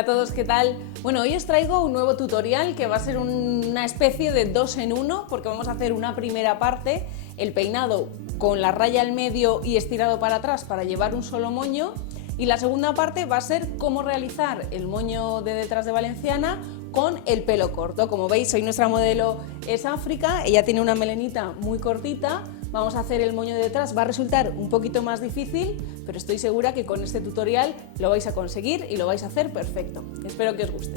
Hola a todos, ¿qué tal? Bueno, hoy os traigo un nuevo tutorial que va a ser una especie de 2 en 1 porque vamos a hacer una primera parte, el peinado con la raya al medio y estirado para atrás para llevar un solo moño, y la segunda parte va a ser cómo realizar el moño de detrás de Valenciana con el pelo corto. Como veis, hoy nuestra modelo es África, ella tiene una melenita muy cortita. Vamos a hacer el moño de detrás, va a resultar un poquito más difícil, pero estoy segura que con este tutorial lo vais a conseguir y lo vais a hacer perfecto. Espero que os guste.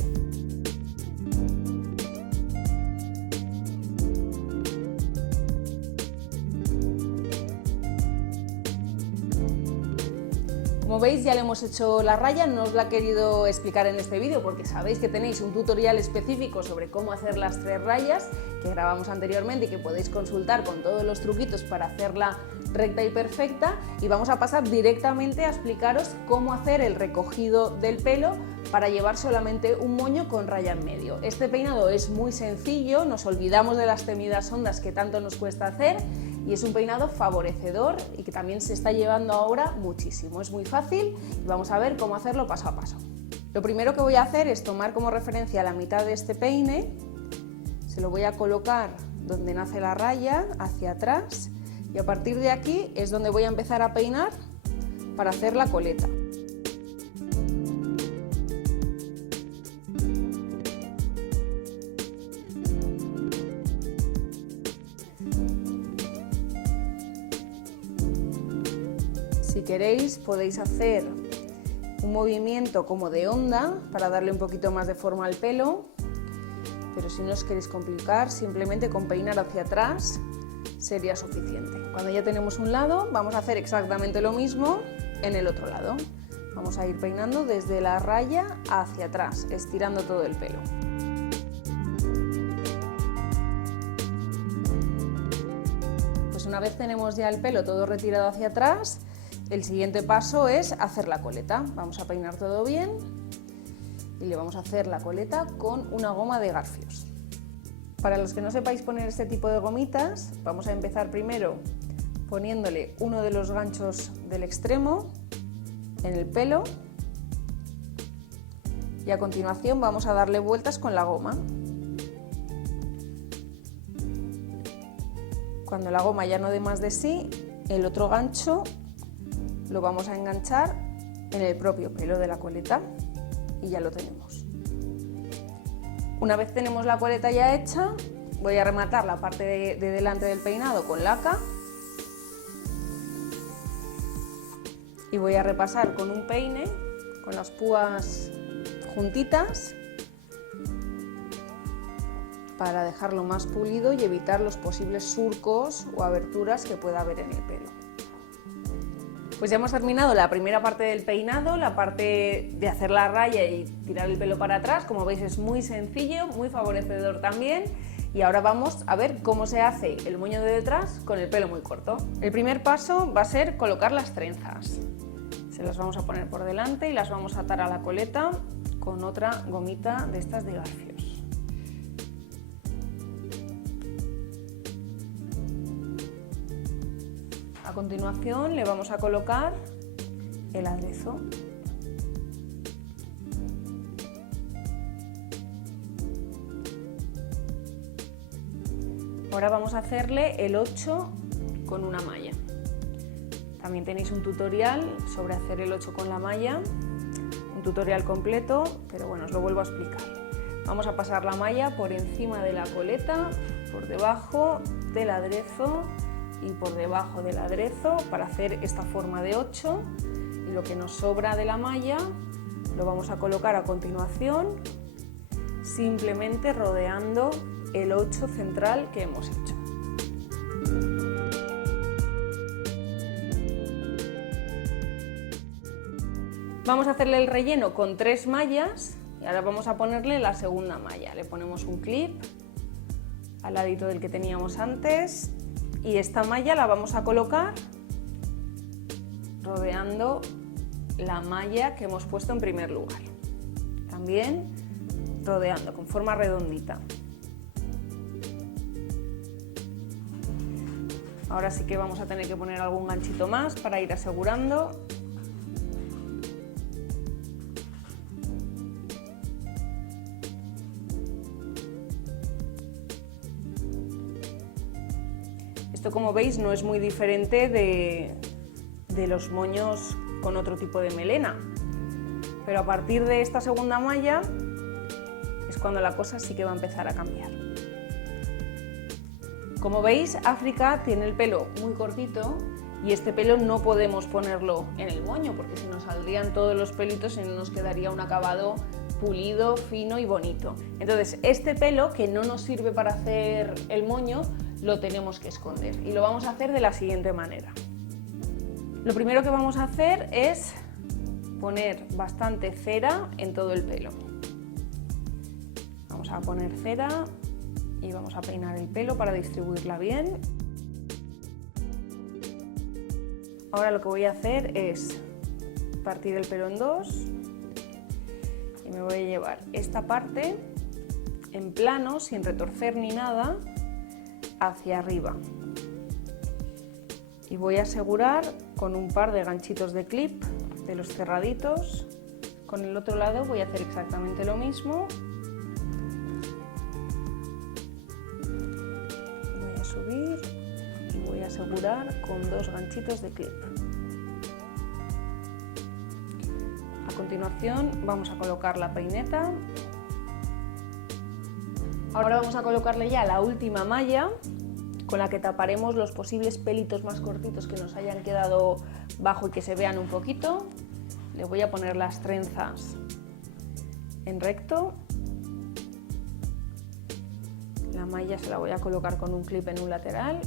Como veis, ya le hemos hecho la raya, no os la he querido explicar en este vídeo porque sabéis que tenéis un tutorial específico sobre cómo hacer las 3 rayas que grabamos anteriormente y que podéis consultar con todos los truquitos para hacerla recta y perfecta, y vamos a pasar directamente a explicaros cómo hacer el recogido del pelo para llevar solamente un moño con raya en medio. Este peinado es muy sencillo, nos olvidamos de las temidas ondas que tanto nos cuesta hacer, y es un peinado favorecedor y que también se está llevando ahora muchísimo. Es muy fácil y vamos a ver cómo hacerlo paso a paso. Lo primero que voy a hacer es tomar como referencia la mitad de este peine, se lo voy a colocar donde nace la raya, hacia atrás, y a partir de aquí es donde voy a empezar a peinar para hacer la coleta. Si queréis podéis hacer un movimiento como de onda para darle un poquito más de forma al pelo, pero si no os queréis complicar, simplemente con peinar hacia atrás sería suficiente. Cuando ya tenemos un lado, vamos a hacer exactamente lo mismo en el otro lado. Vamos a ir peinando desde la raya hacia atrás, estirando todo el pelo. Pues una vez tenemos ya el pelo todo retirado hacia atrás, el siguiente paso es hacer la coleta. Vamos a peinar todo bien y le vamos a hacer la coleta con una goma de garfios. Para los que no sepáis poner este tipo de gomitas, vamos a empezar primero poniéndole uno de los ganchos del extremo en el pelo y a continuación vamos a darle vueltas con la goma. Cuando la goma ya no dé más de sí, el otro gancho lo vamos a enganchar en el propio pelo de la coleta y ya lo tenemos. Una vez tenemos la coleta ya hecha, voy a rematar la parte de delante del peinado con laca y voy a repasar con un peine, con las púas juntitas, para dejarlo más pulido y evitar los posibles surcos o aberturas que pueda haber en el pelo. Pues ya hemos terminado la primera parte del peinado, la parte de hacer la raya y tirar el pelo para atrás. Como veis, es muy sencillo, muy favorecedor también. Y ahora vamos a ver cómo se hace el moño de detrás con el pelo muy corto. El primer paso va a ser colocar las trenzas. Se las vamos a poner por delante y las vamos a atar a la coleta con otra gomita de estas de garfios. A continuación le vamos a colocar el aderezo. Ahora vamos a hacerle el 8 con una malla. También tenéis un tutorial sobre hacer el 8 con la malla, un tutorial completo, pero bueno, os lo vuelvo a explicar. Vamos a pasar la malla por encima de la coleta, por debajo del aderezo y por debajo del aderezo para hacer esta forma de 8, y lo que nos sobra de la malla lo vamos a colocar a continuación, simplemente rodeando el 8 central que hemos hecho. Vamos a hacerle el relleno con 3 mallas y ahora vamos a ponerle la segunda malla. Le ponemos un clip al ladito del que teníamos antes y esta malla la vamos a colocar rodeando la malla que hemos puesto en primer lugar. También rodeando con forma redondita. Ahora sí que vamos a tener que poner algún ganchito más para ir asegurando. Esto, como veis, no es muy diferente de los moños con otro tipo de melena, pero a partir de esta segunda malla es cuando la cosa sí que va a empezar a cambiar. Como veis, África tiene el pelo muy cortito y este pelo no podemos ponerlo en el moño porque se nos saldrían todos los pelitos y no nos quedaría un acabado pulido, fino y bonito. Entonces, este pelo que no nos sirve para hacer el moño lo tenemos que esconder y lo vamos a hacer de la siguiente manera. Lo primero que vamos a hacer es poner bastante cera en todo el pelo. Vamos a poner cera y vamos a peinar el pelo para distribuirla bien. Ahora lo que voy a hacer es partir el pelo en dos y me voy a llevar esta parte en plano, sin retorcer ni nada, hacia arriba. Y voy a asegurar con un par de ganchitos de clip de los cerraditos. Con el otro lado voy a hacer exactamente lo mismo. Voy a subir y voy a asegurar con dos ganchitos de clip. A continuación vamos a colocar la peineta. Ahora vamos a colocarle ya la última malla con la que taparemos los posibles pelitos más cortitos que nos hayan quedado bajo y que se vean un poquito. Le voy a poner las trenzas en recto. La malla se la voy a colocar con un clip en un lateral.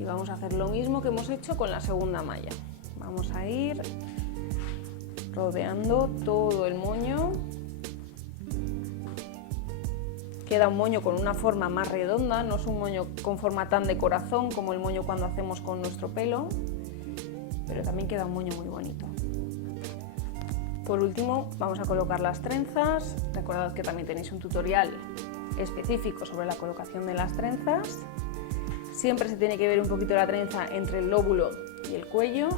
Y vamos a hacer lo mismo que hemos hecho con la segunda malla. Vamos a ir rodeando todo el moño. Queda un moño con una forma más redonda, no es un moño con forma tan de corazón como el moño cuando hacemos con nuestro pelo, pero también queda un moño muy bonito. Por último, vamos a colocar las trenzas. Recordad que también tenéis un tutorial específico sobre la colocación de las trenzas. Siempre se tiene que ver un poquito la trenza entre el lóbulo y el cuello.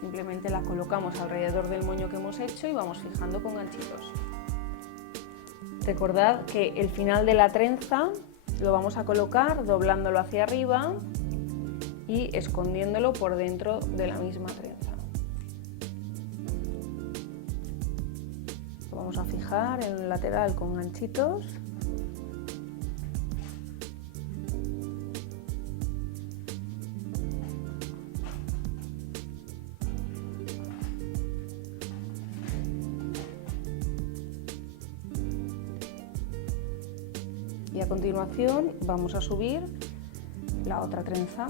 Simplemente la colocamos alrededor del moño que hemos hecho y vamos fijando con ganchitos. Recordad que el final de la trenza lo vamos a colocar doblándolo hacia arriba y escondiéndolo por dentro de la misma trenza. Lo vamos a fijar en el lateral con ganchitos. Y a continuación vamos a subir la otra trenza.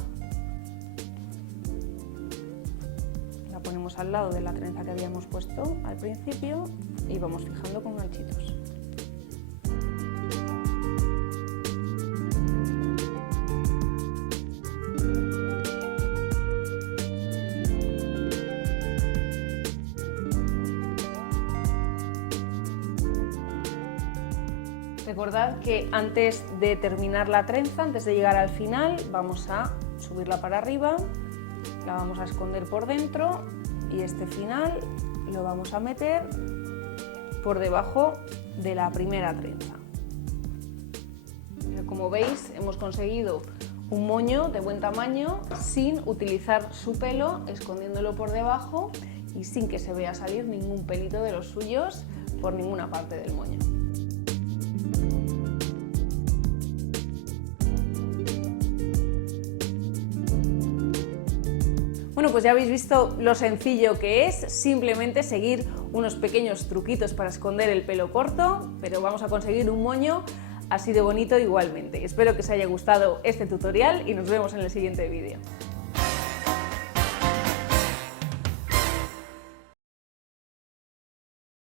La ponemos al lado de la trenza que habíamos puesto al principio y vamos fijando con ganchitos. Recordad que antes de terminar la trenza, antes de llegar al final, vamos a subirla para arriba, la vamos a esconder por dentro y este final lo vamos a meter por debajo de la primera trenza. Como veis, hemos conseguido un moño de buen tamaño sin utilizar su pelo, escondiéndolo por debajo y sin que se vea salir ningún pelito de los suyos por ninguna parte del moño. Bueno, pues ya habéis visto lo sencillo que es, simplemente seguir unos pequeños truquitos para esconder el pelo corto, pero vamos a conseguir un moño así de bonito igualmente. Espero que os haya gustado este tutorial y nos vemos en el siguiente vídeo.